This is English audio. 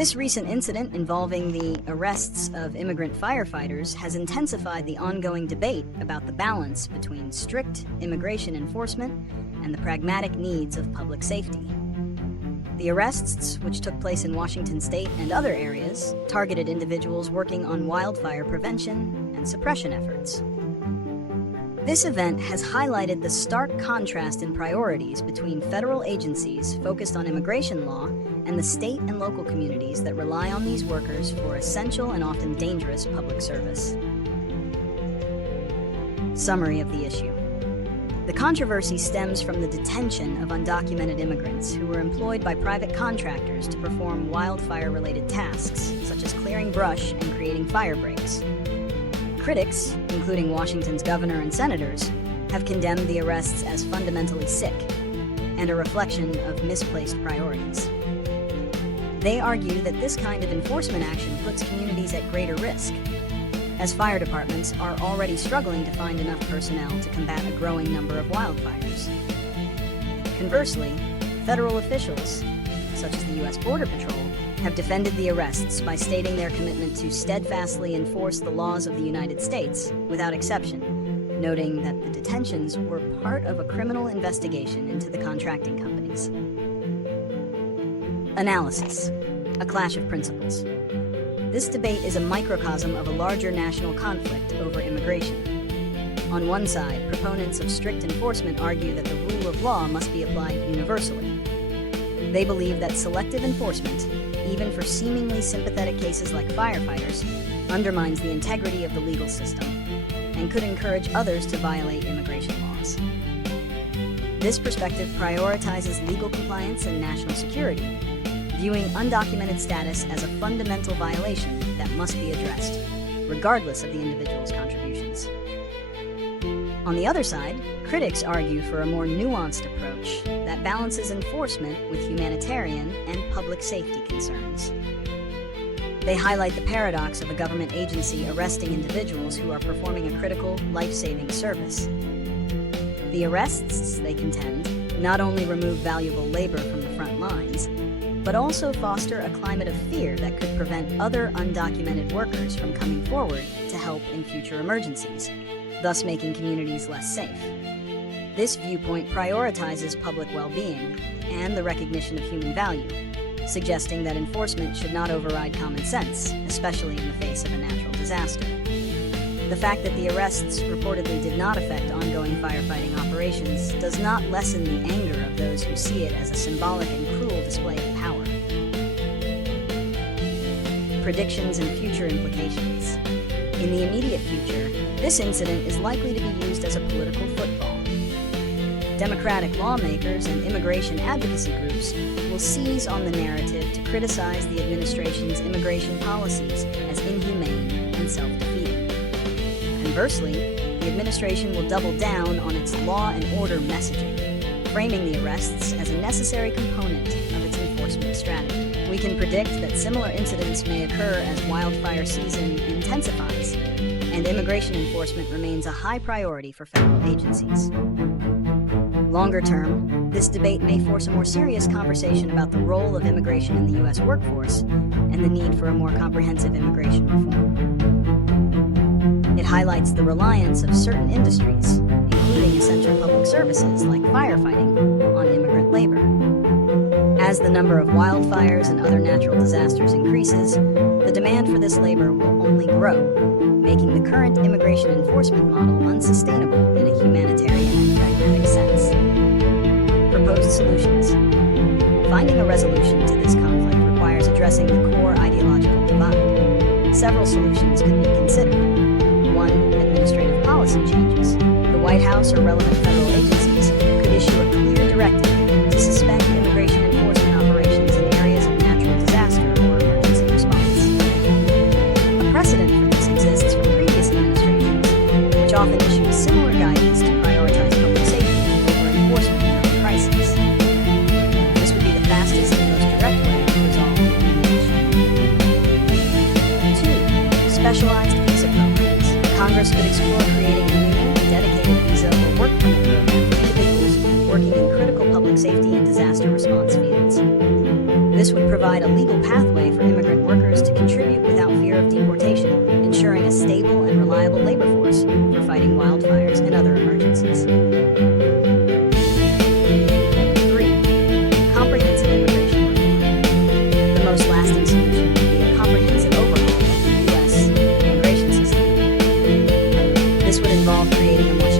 This recent incident involving the arrests of immigrant firefighters has intensified the ongoing debate about the balance between strict immigration enforcement and the pragmatic needs of public safety. The arrests, which took place in Washington state and other areas, targeted individuals working on wildfire prevention and suppression efforts. This event has highlighted the stark contrast in priorities between federal agencies focused on immigration law and the state and local communities that rely on these workers for essential and often dangerous public service. Summary of the issue. The controversy stems from the detention of undocumented immigrants who were employed by private contractors to perform wildfire-related tasks, such as clearing brush and creating fire breaks. Critics, including Washington's governor and senators, have condemned the arrests as fundamentally sick and a reflection of misplaced priorities. They argue that this kind of enforcement action puts communities at greater risk, as fire departments are already struggling to find enough personnel to combat a growing number of wildfires. Conversely, federal officials, such as the U.S. Border Patrol, have defended the arrests by stating their commitment to steadfastly enforce the laws of the United States without exception, noting that the detentions were part of a criminal investigation into the contracting companies. Analysis: a clash of principles. This debate is a microcosm of a larger national conflict over immigration. On one side, proponents of strict enforcement argue that the rule of law must be applied universally. They believe that selective enforcement, even for seemingly sympathetic cases like firefighters, undermines the integrity of the legal system and could encourage others to violate immigration laws. This perspective prioritizes legal compliance and national security, viewing undocumented status as a fundamental violation that must be addressed, regardless of the individual's contributions. On the other side, critics argue for a more nuanced approach that balances enforcement with humanitarian and public safety concerns. They highlight the paradox of a government agency arresting individuals who are performing a critical, life-saving service. The arrests, they contend, not only remove valuable labor from the front lines, but also foster a climate of fear that could prevent other undocumented workers from coming forward to help in future emergencies, thus making communities less safe. This viewpoint prioritizes public well-being and the recognition of human value, suggesting that enforcement should not override common sense, especially in the face of a natural disaster. The fact that the arrests reportedly did not affect ongoing firefighting operations does not lessen the anger of those who see it as a symbolic and cruel display of power. Predictions and future implications. In the immediate future, this incident is likely to be used as a political football. Democratic lawmakers and immigration advocacy groups will seize on the narrative to criticize the administration's immigration policies as inhumane and self-defeating. Conversely, the administration will double down on its law and order messaging, framing the arrests as a necessary component of its enforcement strategy. We can predict that similar incidents may occur as wildfire season intensifies, and immigration enforcement remains a high priority for federal agencies. Longer term, this debate may force a more serious conversation about the role of immigration in the U.S. workforce and the need for a more comprehensive immigration reform. It highlights the reliance of certain industries, including essential public services like firefighting, on immigrant labor. As the number of wildfires and other natural disasters increases, the demand for this labor will only grow, making the current immigration enforcement model unsustainable in a humanitarian and pragmatic sense. Proposed solutions. Finding a resolution to this conflict requires addressing the core ideological divide. Several solutions could be considered. 1. Administrative policy changes. The White House or relevant federal agencies could issue a clear directive to suspend immigration enforcement operations in areas of natural disaster or emergency response. A precedent for this exists from previous administrations, which often issued similar guidance to prioritize public safety over enforcement during crises. This would be the fastest and most direct way to resolve the issue. 2. Specialized visa programs. Congress could explore creating a new, dedicated visa or work permit program for individuals working in critical public safety and disaster response fields. This would provide a legal pathway for immigrants This would involve creating a more